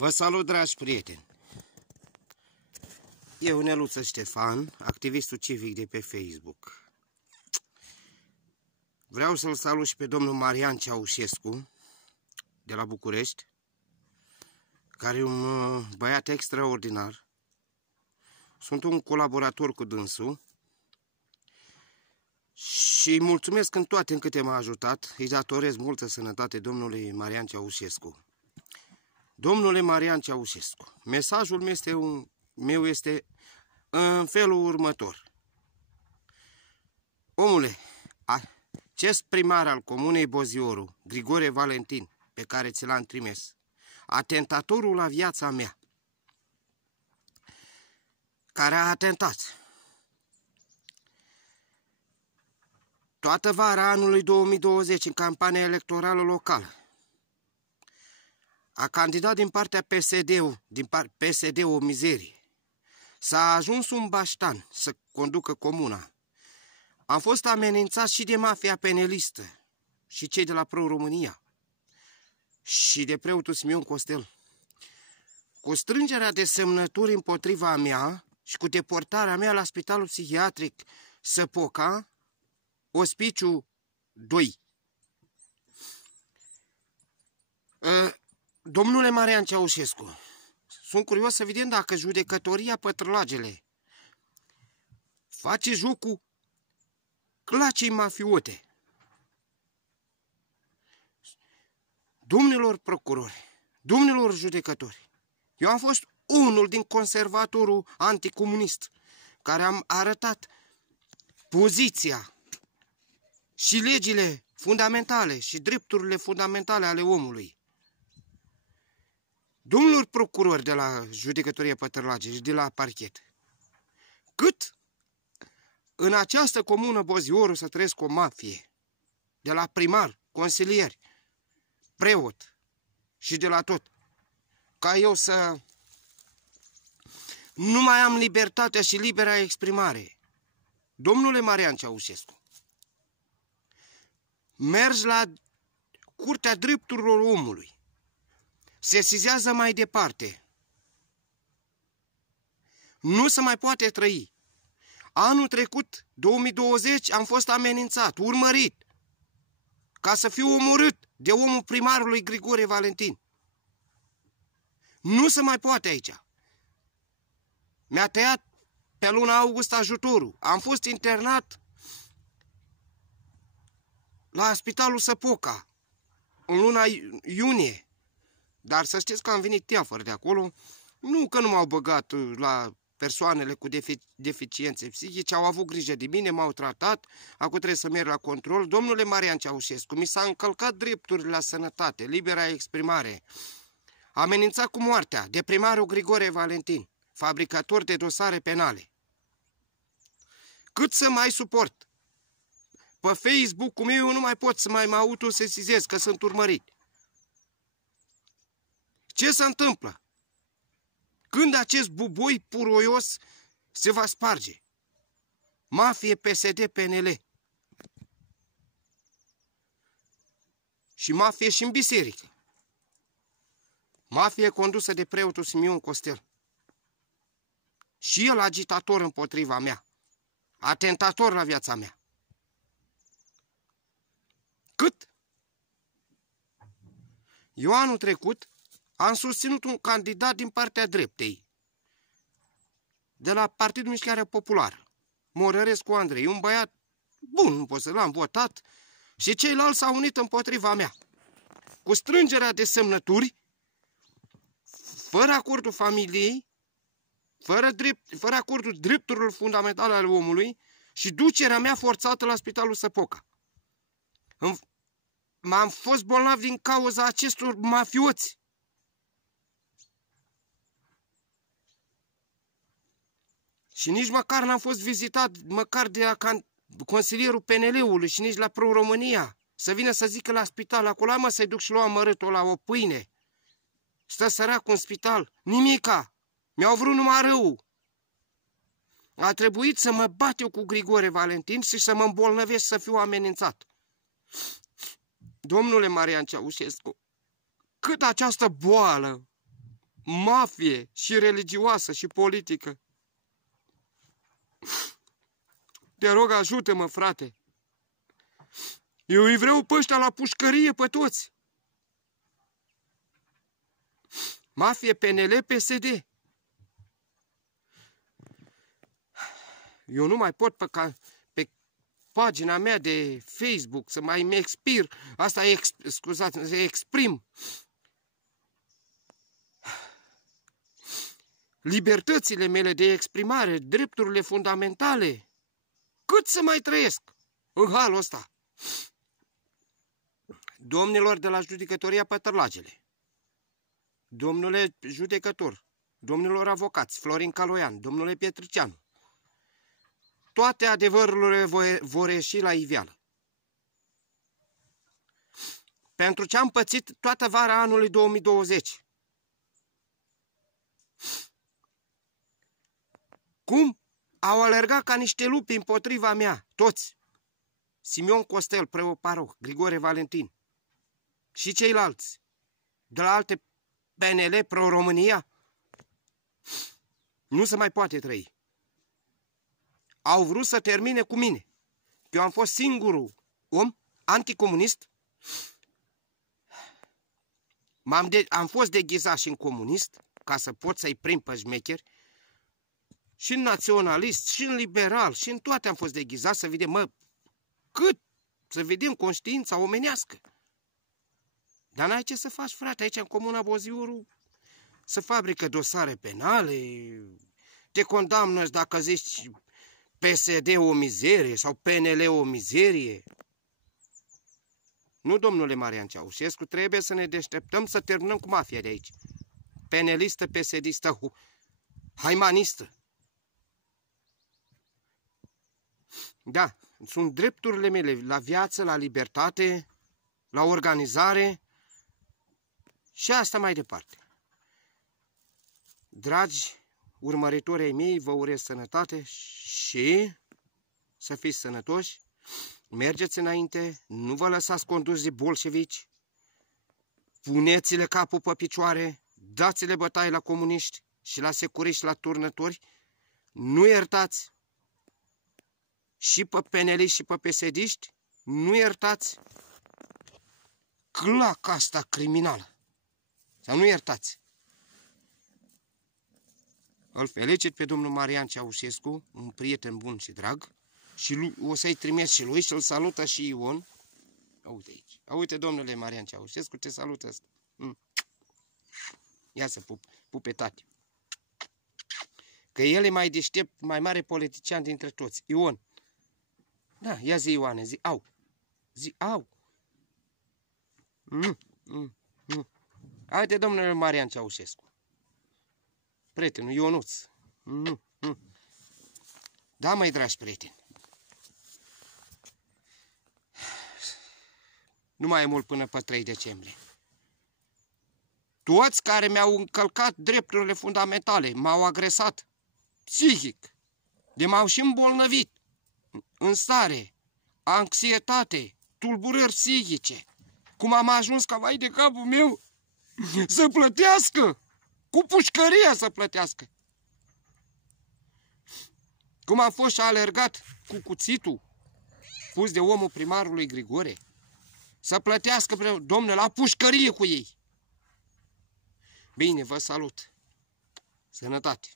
Vă salut, dragi prieteni! Eu, Neluță Ștefan, activistul civic de pe Facebook. Vreau să-l salut și pe domnul Marian Ceaușescu, de la București, care e un băiat extraordinar. Sunt un colaborator cu dânsul și îi mulțumesc în toate în câte m-a ajutat. Îi datorez multă sănătate domnului Marian Ceaușescu. Domnule Marian Ceaușescu, mesajul meu este în felul următor. Omule, acest primar al comunei Bozioru, Grigore Valentin, pe care ți l-am trimis, atentatorul la viața mea, care a atentat toată vara anului 2020 în campania electorală locală, a candidat din partea PSD, o mizerie. S-a ajuns un baștan să conducă comuna. Am fost amenințat și de mafia penelistă și cei de la Pro-România și de preotul Simion Costel. Cu strângerea de semnături împotriva mea și cu deportarea mea la Spitalul Psihiatric Săpoca, Ospiciu 2. Domnule Marian Ceaușescu, sunt curios să vedem dacă judecătoria Pătrălagele face jocul clacii mafiote. Domnilor procurori, domnilor judecători, eu am fost unul din conservatorul anticomunist care am arătat poziția și legile fundamentale și drepturile fundamentale ale omului. Domnilor procurori de la judecătoria Pătrălage și de la parchet, cât în această comună Bozioru să trăiesc o mafie, de la primar, consilieri, preot și de la tot, ca eu să nu mai am libertatea și libera exprimare. Domnule Marian Ceaușescu, mergi la Curtea Drepturilor Omului, se sesizează mai departe. Nu se mai poate trăi. Anul trecut, 2020, am fost amenințat, urmărit, ca să fiu omorât de omul primarului Grigore Valentin. Nu se mai poate aici. Mi-a tăiat pe luna august ajutorul. Am fost internat la Spitalul Săpoca în luna iunie. Dar să știți că am venit teafăr de acolo, nu că nu m-au băgat la persoanele cu deficiențe psihice, au avut grijă de mine, m-au tratat, acum trebuie să merg la control. Domnule Marian Ceaușescu, mi s-a încălcat drepturile la sănătate, libera exprimare, amenințat cu moartea de primarul Grigore Valentin, fabricator de dosare penale. Cât să mai suport? Pe Facebook-ul meu eu nu mai pot să mai mă autosesizez că sunt urmărit. Ce se întâmplă? Când acest buboi puroios se va sparge? Mafie, PSD, PNL. Și mafie și în biserică. Mafie condusă de preotul Simion Costel. Și el agitator împotriva mea. Atentator la viața mea. Cât? Eu anul trecut am susținut un candidat din partea dreptei, de la Partidul Mișcarea Populară, Morărescu Andrei, un băiat bun, nu pot să l-am votat, și ceilalți s-au unit împotriva mea. Cu strângerea de semnături, fără acordul familiei, fără acordul drepturilor fundamentale ale omului și ducerea mea forțată la Spitalul Săpoca. M-am fost bolnav din cauza acestor mafioți. Și nici măcar n-am fost vizitat, măcar de consilierul PNL-ului și nici la Pro-România. Să vină să zică la spital, acolo, mă, să-i duc și lua mărâtul la o pâine. Stă săracul în spital. Nimica. Mi-au vrut numai rău. A trebuit să mă bat eu cu Grigore Valentin și să mă îmbolnăvesc să fiu amenințat. Domnule Marian Ceaușescu, cât această boală mafie și religioasă și politică. Te rog, ajută-mă, frate. Eu îi vreau pe ăștia la pușcărie pe toți. Mafie, PNL, PSD. Eu nu mai pot pe pagina mea de Facebook să mai expir. Asta scuzați, să exprim libertățile mele de exprimare, drepturile fundamentale. Cât să mai trăiesc în halul ăsta? Domnilor de la Judecătoria Pătărlagele, domnule judecător, domnilor avocați, Florin Caloian, domnule Pietricianu, toate adevărurile vor ieși la iveală. Pentru ce am pățit toată vara anului 2020. Cum au alergat ca niște lupi împotriva mea, toți. Simeon Costel, preot paroh, Grigore Valentin și ceilalți de la alte PNL, Pro-România, nu se mai poate trăi. Au vrut să termine cu mine. Eu am fost singurul om anticomunist. Am fost deghizat și în comunist, ca să pot să-i prind pe șmecheri, și în naționalist, și în liberal, și în toate am fost deghizat să vedem, mă, cât să vedem conștiința omenească. Dar n-ai ce să faci, frate, aici în Comuna Boziuru se fabrică dosare penale, te condamnă dacă zici PSD o mizerie sau PNL o mizerie. Nu, domnule Marian Ceaușescu, trebuie să ne deșteptăm să terminăm cu mafia de aici. PNL-istă, PSD-istă, haimanistă. Da, sunt drepturile mele la viață, la libertate, la organizare și asta mai departe. Dragi urmăritori ai mei, vă urez sănătate și să fiți sănătoși, mergeți înainte, nu vă lăsați conduși de bolșevici, puneți-le capul pe picioare, dați-le bătaie la comuniști și la securiști și la turnători, nu iertați și pe peneliști și pe pesediști, nu iertați claca asta criminală. Sau nu iertați. Îl felicit pe domnul Marian Ceaușescu, un prieten bun și drag, și o să-i trimis și lui și îl salută și Ion. Uite aici. Uite, domnule Marian Ceaușescu, te salută ăsta. Ia să pupe tati. Că el e mai deștept, mai mare politician dintre toți. Ion. Da, ia zi, Ioane, zi au. Zi au. Haide, domnule Marian Ceaușescu. Prietenul Ionuț. Da, mai dragi prieteni. Nu mai e mult până pe 3 decembrie. Toți care mi-au încălcat drepturile fundamentale, m-au agresat psihic, de m-au și îmbolnăvit în stare, anxietate, tulburări psihice, cum am ajuns ca vai de capul meu să plătească, cu pușcăria să plătească. Cum am fost și alergat cu cuțitul pus de omul primarului Grigore, să plătească, domnule, la pușcărie cu ei. Bine, vă salut. Sănătate.